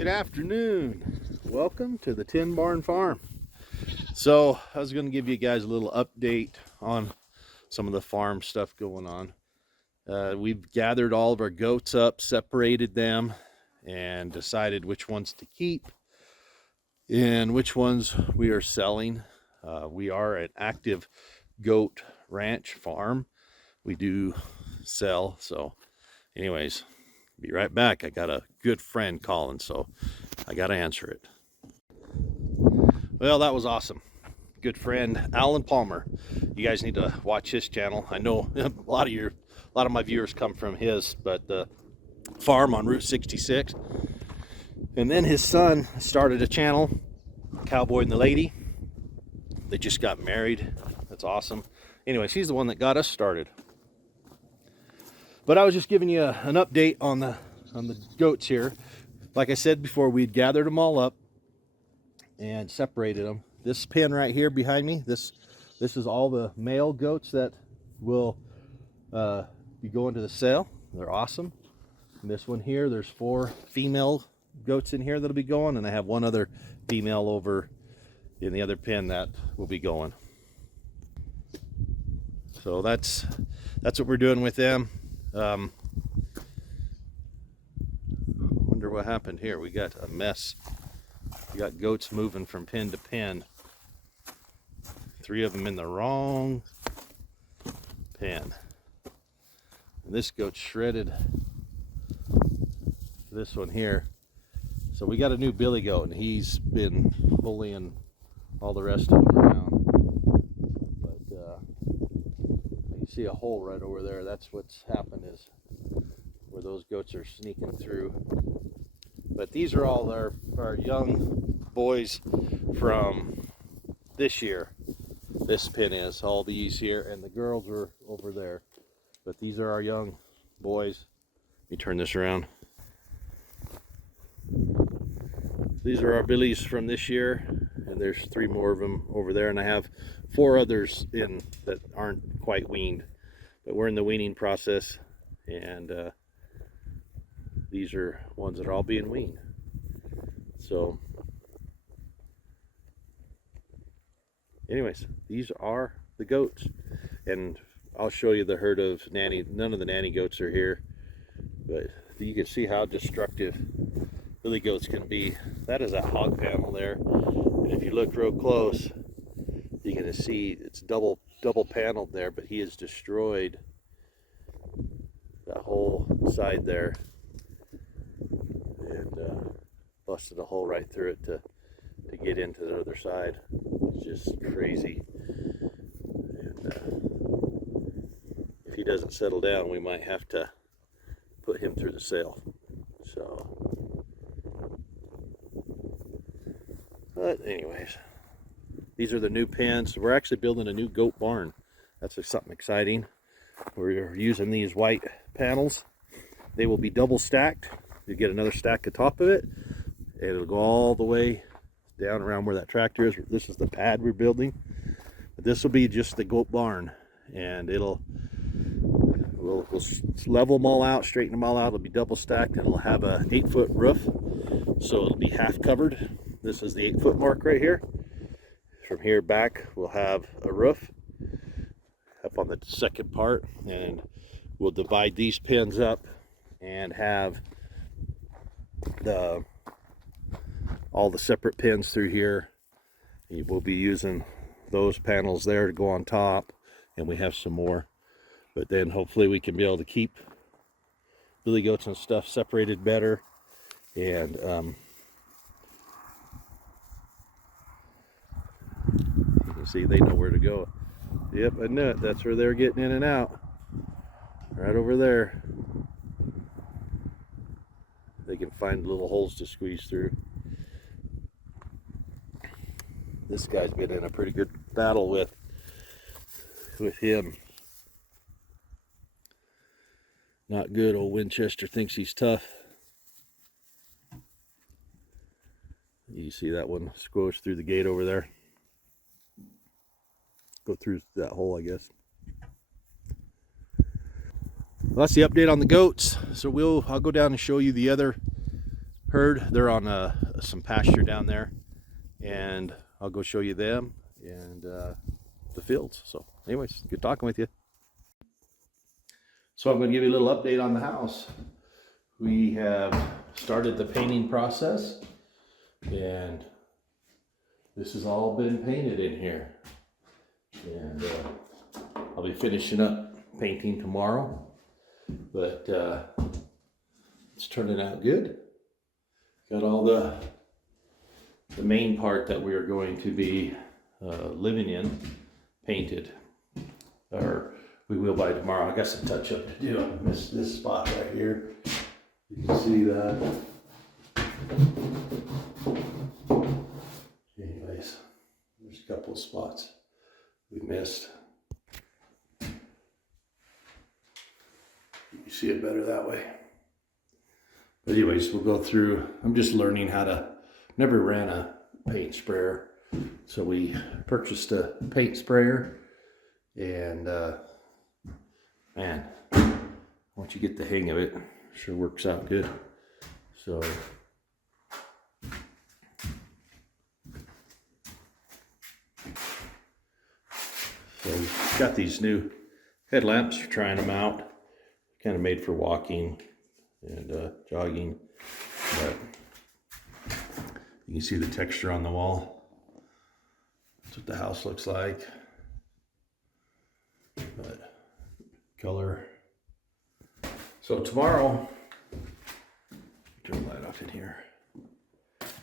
Good afternoon. Welcome to the Tin Barn Farm. So I was going to give you guys a little update on some of the farm stuff going on. We've gathered all of our goats up, separated them, and decided which ones to keep and which ones we are selling. We are an active goat ranch farm. We do sell. So anyways, be right back. I got a good friend calling, so I got to answer it. Well, that was awesome. Good friend Alan Palmer. You guys need to watch his channel. I know a lot of my viewers come from his, but the farm on Route 66. And then his son started a channel, Cowboy and the Lady. They just got married. That's awesome. Anyways, he's the one that got us started. But I was just giving you an update on the goats here. Like I said before, we'd gathered them all up and separated them. This pen right here behind me, this is all the male goats that will be going to the sale. They're awesome. And this one here, there's 4 female goats in here that'll be going, and I have one other female over in the other pen that will be going. So that's what we're doing with them. Wonder what happened here. We got a mess. We got goats moving from pen to pen. 3 of them in the wrong pen. And this goat shredded this one here. So we got a new billy goat, and he's been bullying all the rest of them around. But you see a hole right over there. That's what's happened, is where those goats are sneaking through. But these are all our young boys from this year. This pen is all these here, and the girls are over there. But these are our young boys. Let me turn this around. These are our billies from this year, and there's 3 more of them over there, and I have 4 others in that aren't quite weaned, but we're in the weaning process, and these are ones that are all being weaned. So anyways, these are the goats, and I'll show you the herd of nanny. None of the nanny goats are here, but you can see how destructive billy goats can be. That is a hog panel there, and if you look real close, you can see it's double paneled there, but he has destroyed that whole side there, and busted a hole right through it to get into the other side. It's just crazy. And if he doesn't settle down, we might have to put him through the sale. So, but anyways, these are the new pens. We're actually building a new goat barn. That's something exciting. We're using these white panels. They will be double stacked. You get another stack atop of it, and it'll go all the way down around where that tractor is. This is the pad we're building, but this will be just the goat barn, and we'll level them all out, straighten them all out. It'll be double stacked, and it'll have a 8-foot roof, so it'll be half covered. This is the 8-foot mark right here. From here back, we'll have a roof up on the second part, and we'll divide these pens up and have all the separate pens through here. We'll be using those panels there to go on top, and we have some more. But then hopefully we can be able to keep billy goats and stuff separated better. And you can see they know where to go. Yep, I knew it. That's where they're getting in and out. Right over there. They can find little holes to squeeze through. This guy's been in a pretty good battle with him. Not good. Old Winchester thinks he's tough. You see that one squish through the gate over there? Go through that hole, I guess. Well, that's the update on the goats. So I'll go down and show you the other herd. They're on some pasture down there, and I'll go show you them and the fields. So anyways, good talking with you. So I'm going to give you a little update on the house. We have started the painting process, and this has all been painted in here. And I'll be finishing up painting tomorrow, but it's turning out good. Got all the main part that we are going to be living in painted, or we will by tomorrow. I got some touch up to do on this spot right here. You can see that. Anyways, there's a couple of spots we missed. You see it better that way. But anyways, we'll go through. I'm just learning how to, never ran a paint sprayer. So we purchased a paint sprayer, and man, once you get the hang of it, it sure works out good. So we've got these new headlamps. We're trying them out. Kind of made for walking and jogging, but you can see the texture on the wall. That's what the house looks like. But color. So tomorrow, turn the light off in here.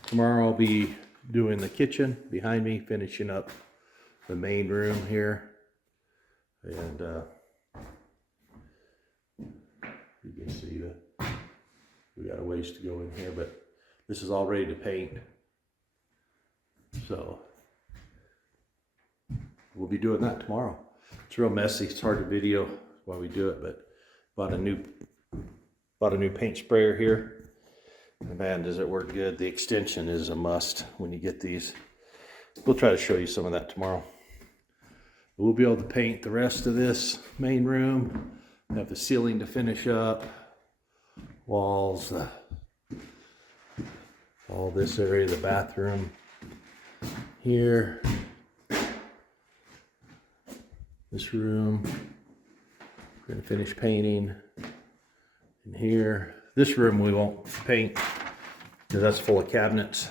Tomorrow I'll be doing the kitchen behind me, finishing up the main room here, and you can see that we got a ways to go in here, but this is all ready to paint. So we'll be doing that tomorrow. It's real messy. It's hard to video while we do it, but bought a new paint sprayer here. And man, does it work good. The extension is a must when you get these. We'll try to show you some of that tomorrow. We'll be able to paint the rest of this main room. Have the ceiling to finish up, walls, all this area, the bathroom here, this room. We're going to finish painting in here. This room we won't paint because that's full of cabinets.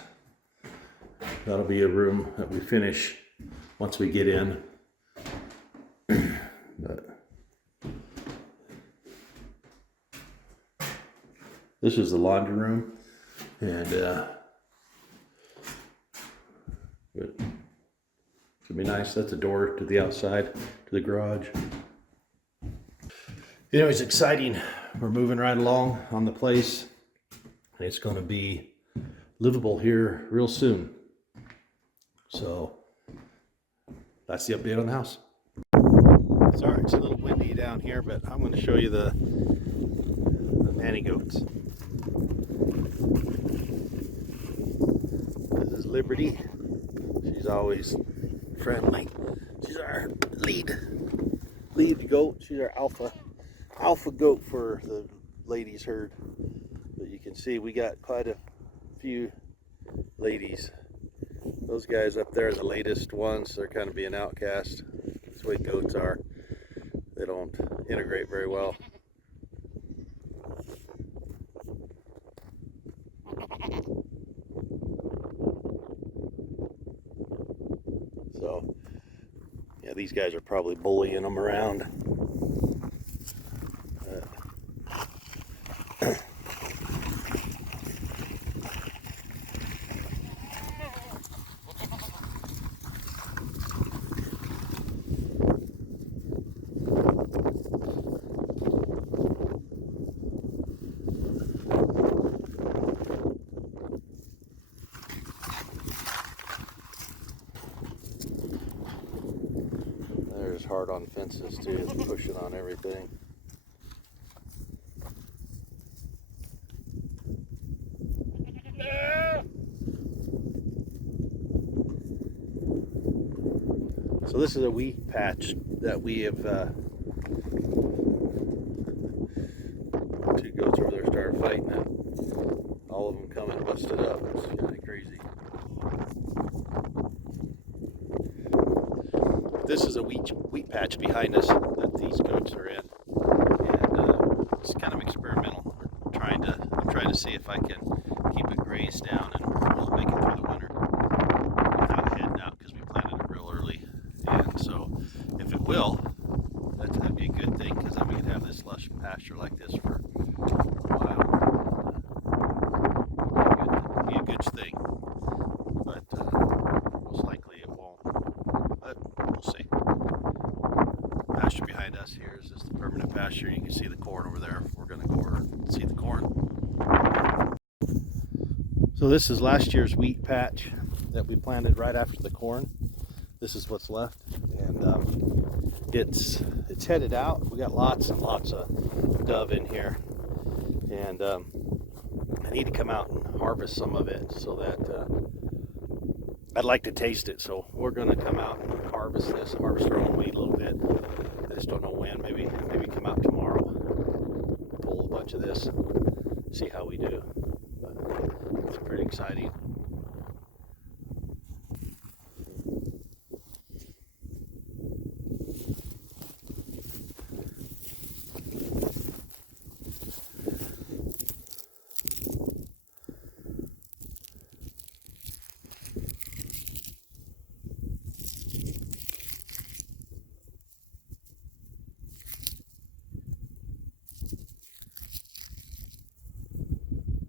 That'll be a room that we finish once we get in. But this is the laundry room, and it's gonna be nice. That's a door to the outside, to the garage. Anyways, exciting. We're moving right along on the place, and it's going to be livable here real soon. So that's the update on the house. Sorry, it's a little windy down here, but I'm going to show you the nanny goats. This is Liberty. She's always friendly. She's our lead goat. She's our alpha goat for the ladies herd. But you can see we got quite a few ladies. Those guys up there are the latest ones. They're kind of being outcast. That's the way goats are. They don't integrate very well. So, yeah, these guys are probably bullying them around. There's hard on fences too, pushing on everything. So this is a wheat patch that we have, two goats over there started fighting it. All of them coming busted up. It's kind of crazy. This is a wheat patch behind us that these goats are in, and it's kind of experimental. I'm trying to see if I can keep it grazed down and will it make it through the winter without heading out, because we planted it real early. And so if it will, that'd be a good thing, because then we could have this lush pasture like this for a while. Be a good thing, but most likely it won't. But we'll see. Pasture behind us here is just the permanent pasture. You can see the corn over there. We're going to go over and see the corn. So this is last year's wheat patch that we planted right after the corn. This is what's left, and it's headed out. We got lots and lots of dove in here, and I need to come out and harvest some of it, so that I'd like to taste it. So we're going to come out and harvest our own wheat a little bit. I just don't know when. Maybe come out tomorrow, pull a bunch of this, see how we do. But it's pretty exciting.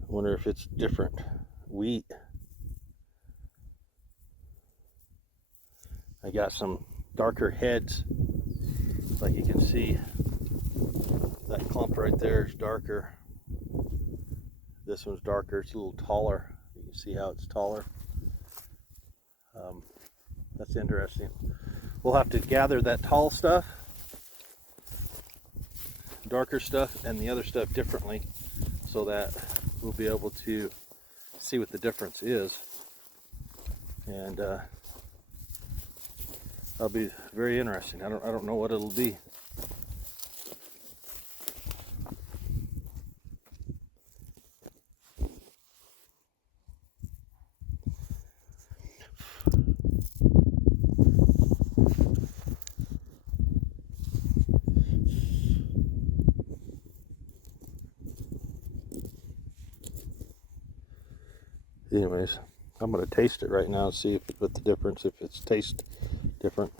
I wonder if it's different wheat. I got some darker heads, like you can see. That clump right there is darker. This one's darker, it's a little taller. You can see how it's taller. That's interesting. We'll have to gather that tall stuff, darker stuff, and the other stuff differently, so that we'll be able to see what the difference is. And that'll be very interesting. I don't know what it'll be. Anyways, I'm going to taste it right now and see what the difference, if it's tastes different.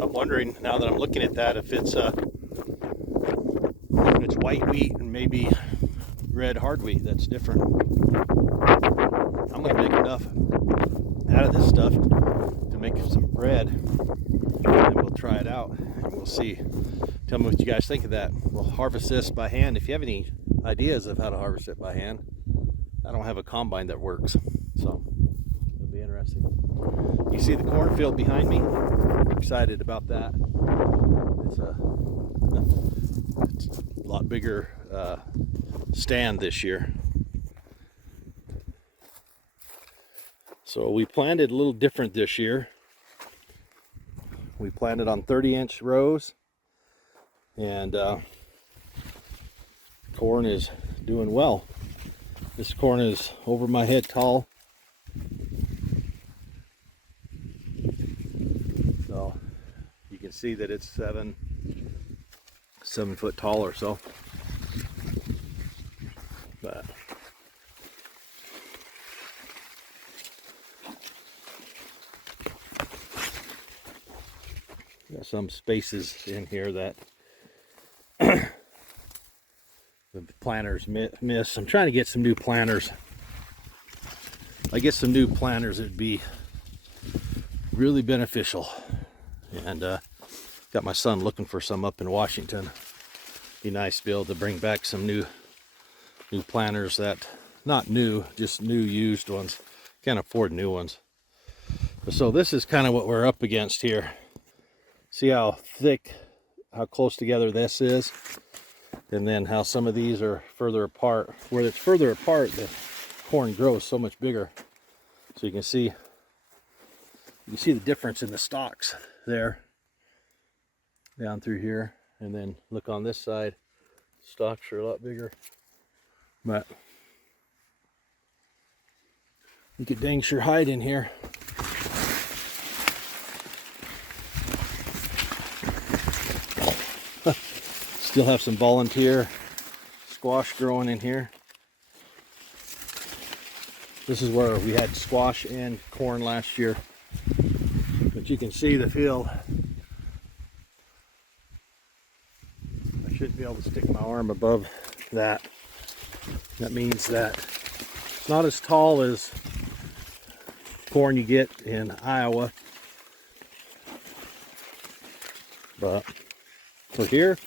I'm wondering, now that I'm looking at that, if it's white wheat and maybe red hard wheat that's different. I'm going to make enough out of this stuff to make some bread, and we'll try it out and we'll see. Tell me what you guys think of that. We'll harvest this by hand. If you have any ideas of how to harvest it by hand, I don't have a combine that works, so it'll be interesting. You see the cornfield behind me? I'm excited about that. It's a lot bigger stand this year. So we planted a little different this year. We planted on 30-inch rows, and corn is doing well. This corn is over my head tall. So you can see that it's 7 foot tall or so. But some spaces in here that the planters miss. I'm trying to get some new planters. I get some new planters, it'd be really beneficial. And got my son looking for some up in Washington. Be nice to be able to bring back some new planters that, not new, just new used ones. Can't afford new ones. So this is kind of what we're up against here. See how thick, how close together this is, and then how some of these are further apart. Where it's further apart, the corn grows so much bigger. So you can see the difference in the stalks there, down through here, and then look on this side, stalks are a lot bigger. But you could dang sure hide in here. Still have some volunteer squash growing in here. This is where we had squash and corn last year. But you can see the field. I should be able to stick my arm above that. That means that it's not as tall as corn you get in Iowa. But for here,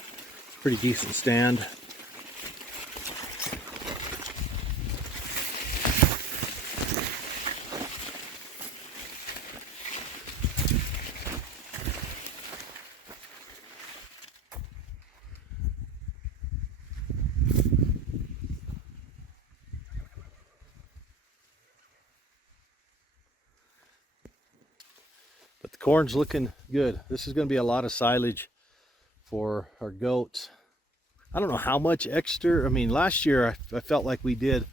pretty decent stand. But the corn's looking good. This is going to be a lot of silage for our goats. I don't know how much extra. I mean, last year I felt like we had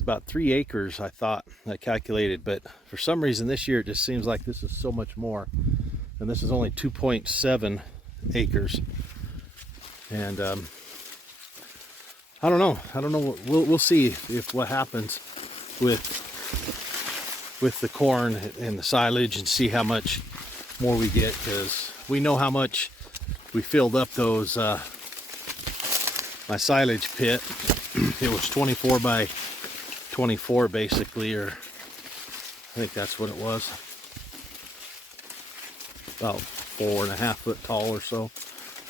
about 3 acres, I thought, I calculated, but for some reason this year it just seems like this is so much more. And this is only 2.7 acres. And I don't know. We'll see if what happens with the corn and the silage, and see how much more we get, because we know how much we filled up those my silage pit. It was 24 by 24 basically, or I think that's what it was, about 4.5 foot tall or so.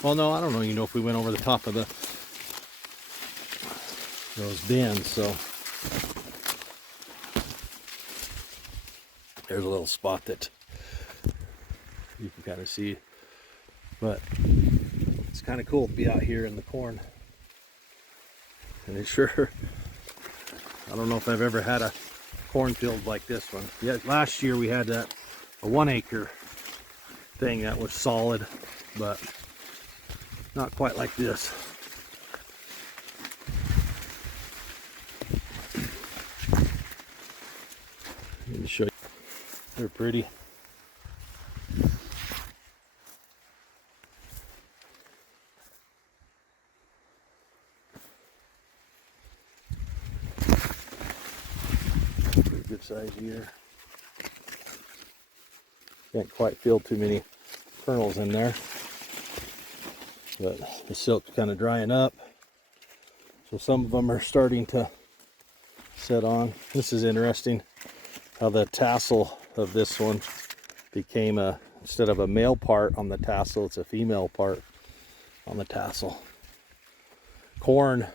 Well, no, I don't know, if we went over the top of those bins. So there's a little spot that you can kind of see, but it's kind of cool to be out here in the corn. And it's sure, I don't know if I've ever had a cornfield like this one. Yeah, last year we had a 1 acre thing that was solid, but not quite like this. Let me show you. They're pretty. Good size ear. Can't quite feel too many kernels in there, but the silk's kind of drying up, so some of them are starting to set on. This is interesting how the tassel of this one became instead of a male part on the tassel, it's a female part on the tassel. Corn,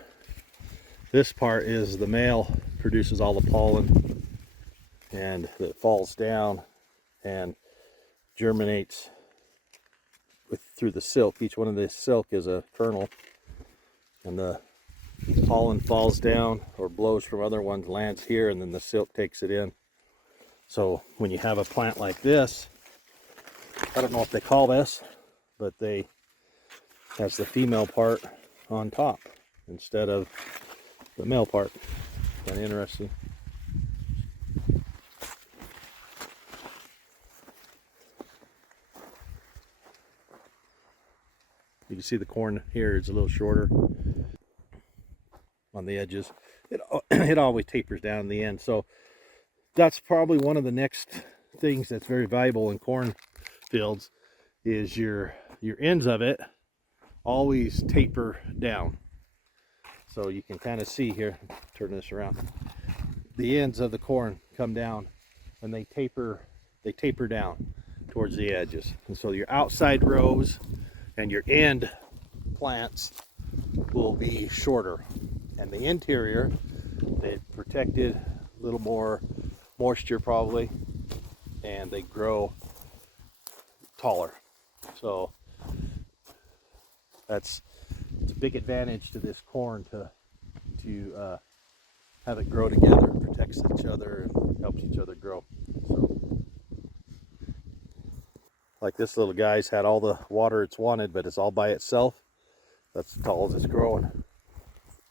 this part is the male, produces all the pollen, and it falls down and germinates through the silk. Each one of the silk is a kernel, and the pollen falls down or blows from other ones, lands here, and then the silk takes it in. So when you have a plant like this, I don't know what they call this, but they has the female part on top instead of the male part. Kind of interesting. You can see the corn here is a little shorter on the edges. It always tapers down in the end. So that's probably one of the next things that's very valuable in corn fields is your ends of it always taper down. So you can kind of see here, turn this around, the ends of the corn come down and they taper down towards the edges. And so your outside rows and your end plants will be shorter, and the interior, they protected, a little more moisture probably, and they grow taller. So it's a big advantage to this corn to have it grow together. It protects each other and helps each other grow. So, like this little guy's had all the water it's wanted, but it's all by itself. That's as tall as it's growing.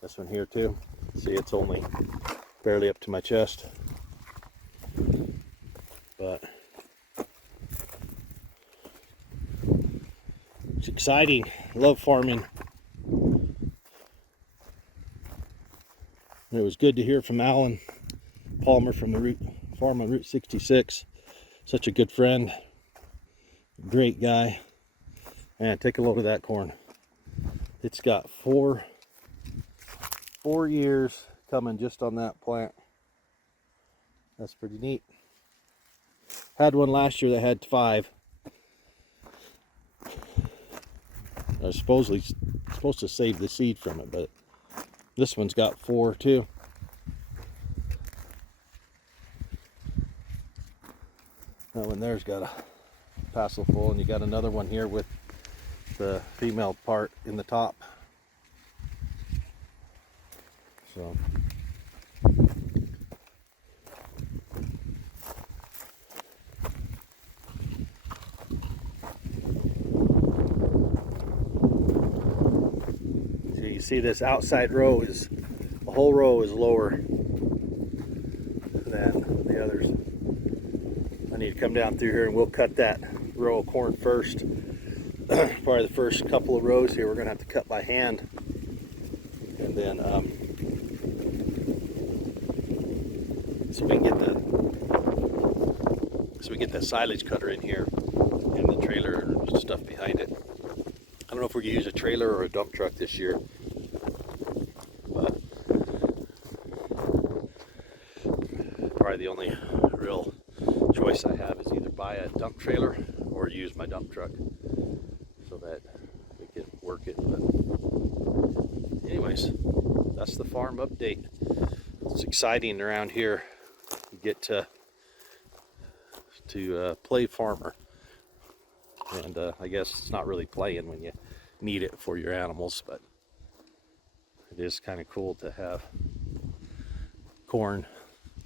This one here too. See, it's only barely up to my chest. But it's exciting. Love farming. It was good to hear from Alan Palmer from the farm on Route 66. Such a good friend. Great guy. And take a look at that corn. It's got four years coming just on that plant. That's pretty neat. Had one last year that had 5. I was supposedly supposed to save the seed from it, but this one's got 4 too. That one there's got a passel full, and you got another one here with the female part in the top. So you see this outside row is, the whole row is lower than the others. I need to come down through here and we'll cut that row of corn first. Probably the first couple of rows here we're going to have to cut by hand, and then so we get the silage cutter in here and the trailer and stuff behind it. I don't know if we're going to use a trailer or a dump truck this year, but probably the only real choice I have is either buy a dump trailer or use my dump truck so that we can work it. But anyways, that's the farm update. It's exciting around here. You get to play farmer, and I guess it's not really playing when you need it for your animals, but it is kind of cool to have corn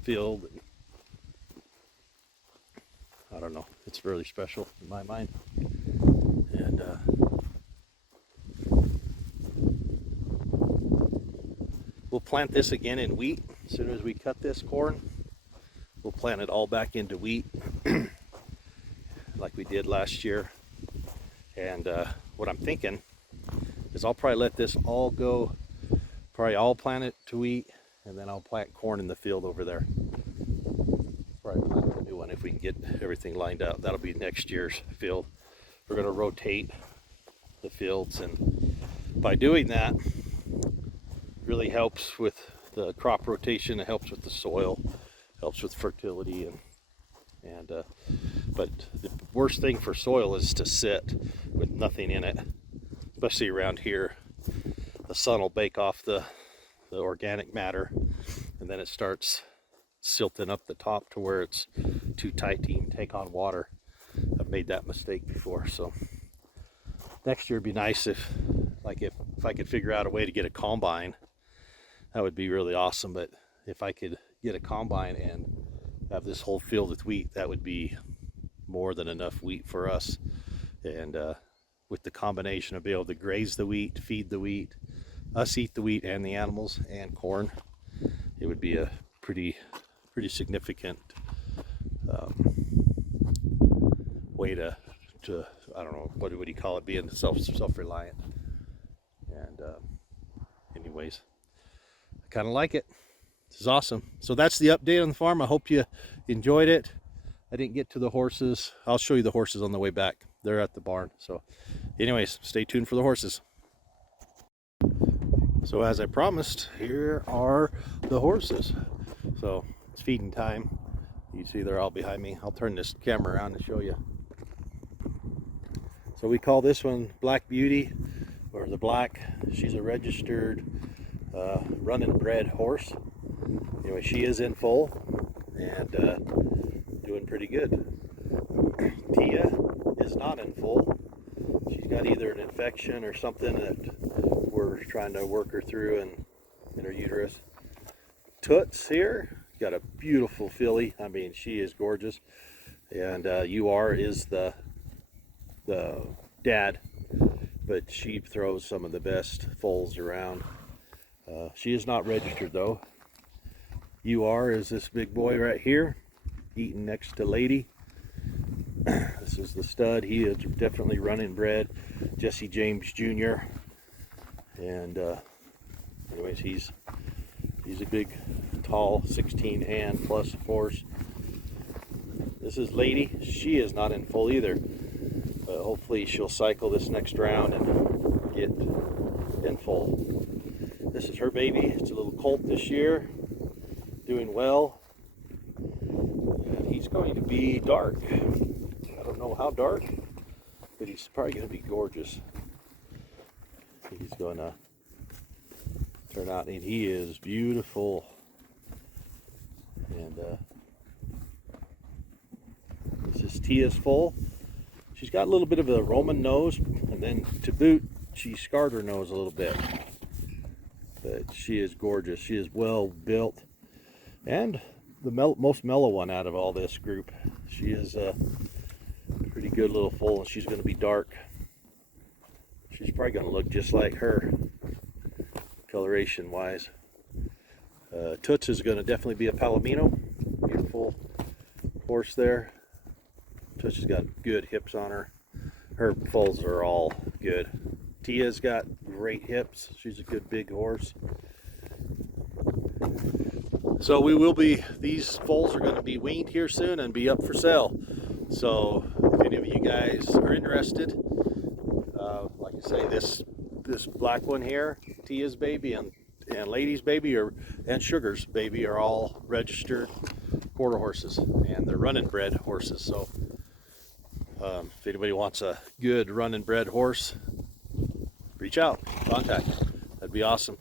field. I don't know, it's really special in my mind. And we'll plant this again in wheat. As soon as we cut this corn, we'll plant it all back into wheat like we did last year. And what I'm thinking is I'll probably let this all go, probably all plant it to wheat, and then I'll plant corn in the field over there. Probably plant a new one if we can get everything lined up. That'll be next year's field. We're going to rotate the fields, and by doing that, really helps with the crop rotation. It helps with the soil, helps with fertility, and but the worst thing for soil is to sit with nothing in it, especially around here. The sun will bake off the organic matter, and then it starts silting up the top to where it's too tight to even take on water. I've made that mistake before. So next year would be nice if I could figure out a way to get a combine. That would be really awesome. But if I could get a combine and have this whole field with wheat, that would be more than enough wheat for us. And with the combination of being able to graze the wheat, feed the wheat, us eat the wheat and the animals and corn, it would be a pretty significant way to I don't know, what do you call it, being self-reliant. And anyways, I kind of like it. This is awesome. So that's the update on the farm. I hope you enjoyed it. I didn't get to the horses. I'll show you the horses on the way back. they're at the barn. So anyways, stay tuned for the horses. So as I promised, here are the horses. So it's feeding time. You see they're all behind me. I'll turn this camera around and show you. So we call this one Black Beauty, or the Black. She's a registered running bred horse. Anyway, she is in foal and doing pretty good. Tia is not in foal. She's got either an infection or something that we're trying to work her through in her uterus. Toots here, got a beautiful filly. I mean, she is gorgeous. And UR is the dad, but she throws some of the best foals around. She is not registered though. UR is this big boy right here, eating next to Lady. This is the stud. He is definitely running bred, Jesse James Jr. And anyways, he's a big, tall, 16 and plus horse. This is Lady. She is not in full either. Hopefully she'll cycle this next round and get in full. This is her baby. It's a little colt this year, doing well. And he's going to be dark. I don't know how dark, but he's probably going to be gorgeous. He's going to turn out, and he is beautiful. And this is Tia's foal. She's got a little bit of a Roman nose, and then to boot, she scarred her nose a little bit. But she is gorgeous. She is well built, and the most mellow one out of all this group. She is a pretty good little foal, and she's going to be dark. She's probably going to look just like her, coloration wise. Toots is going to definitely be a Palomino. Beautiful horse there. Toots has got good hips on her. Her foals are all good. Tia's got great hips. She's a good big horse. So these foals are going to be weaned here soon and be up for sale. So if any of you guys are interested, like I say, this black one here, Tia's baby and Lady's baby and Sugar's baby are all registered quarter horses, and they're running bred horses. So if anybody wants a good running bred horse, reach out, contact. That'd be awesome.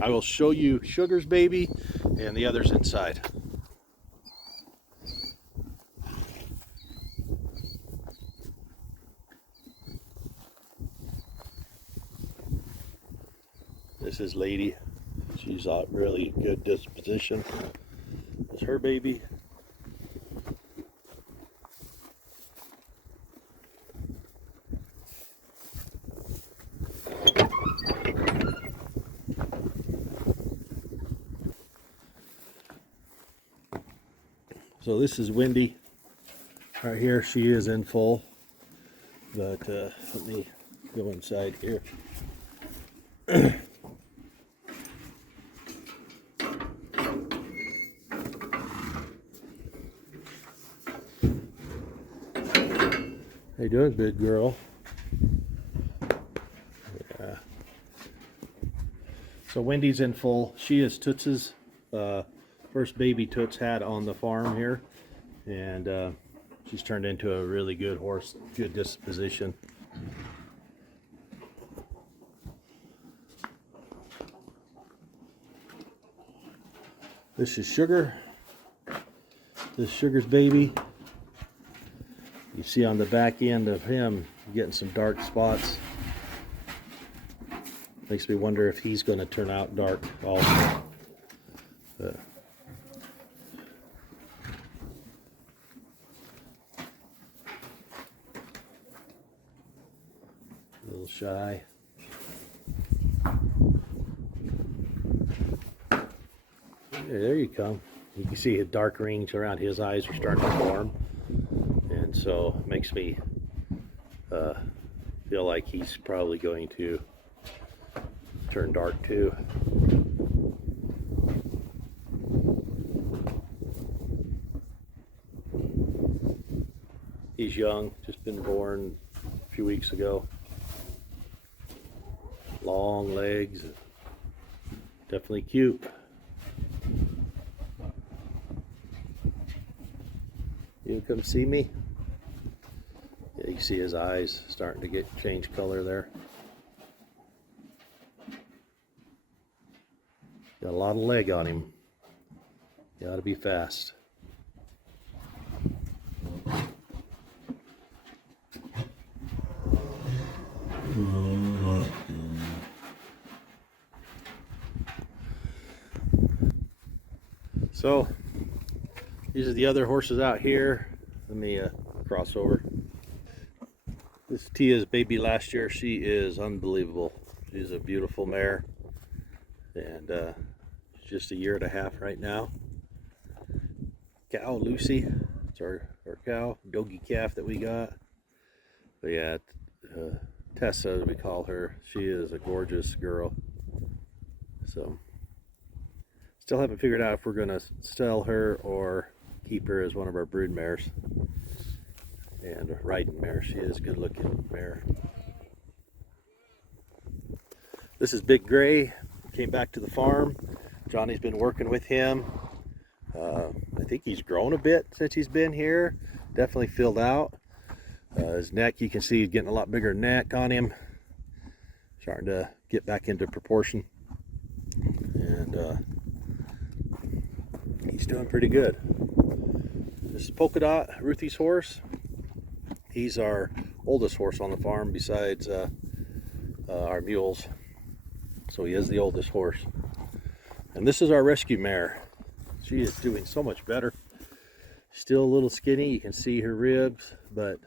I will show you Sugar's baby and the others inside. This is Lady. She's a really good disposition. This is her baby. So this is Wendy right here. She is in full, but let me go inside here. How you doing, big girl? Yeah. So Wendy's in full. She is Toots's first baby Toots had on the farm here, and she's turned into a really good horse, good disposition. This is Sugar. This is Sugar's baby. You see on the back end of him, getting some dark spots. Makes me wonder if he's going to turn out dark also. A little shy. There you come. You can see dark rings around his eyes are starting to form, and so it makes me feel like he's probably going to turn dark too. He's young, just been born a few weeks ago. Long legs, definitely cute. You come see me? Yeah, you can see his eyes starting to change color there. Got a lot of leg on him. Gotta be fast. So these are the other horses out here. Let me cross over. This is Tia's baby last year. She is unbelievable. She's a beautiful mare, and she's just 1.5 years right now. Cow Lucy, it's our cow, doggy calf that we got. But yeah, Tessa, as we call her, she is a gorgeous girl. So still haven't figured out if we're going to sell her or keep her as one of our brood mares and a riding mare. She is a good looking mare. This is Big Gray. Came back to the farm. Johnny's been working with him. I think he's grown a bit since he's been here. Definitely filled out. His neck, you can see he's getting a lot bigger neck on him. Starting to get back into proportion. And he's doing pretty good. This is Polka Dot, Ruthie's horse. He's our oldest horse on the farm besides our mules. So he is the oldest horse. And this is our rescue mare. She is doing so much better. Still a little skinny, you can see her ribs, but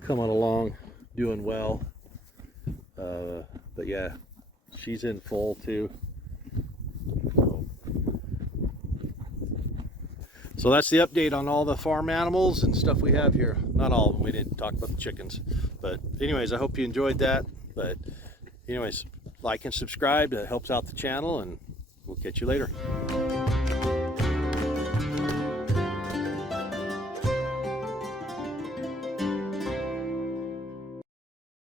coming along, doing well. But yeah, she's in full too. So that's the update on all the farm animals and stuff we have here. Not all of them, we didn't talk about the chickens. But anyways, I hope you enjoyed that. But anyways, like and subscribe, that helps out the channel, and we'll catch you later.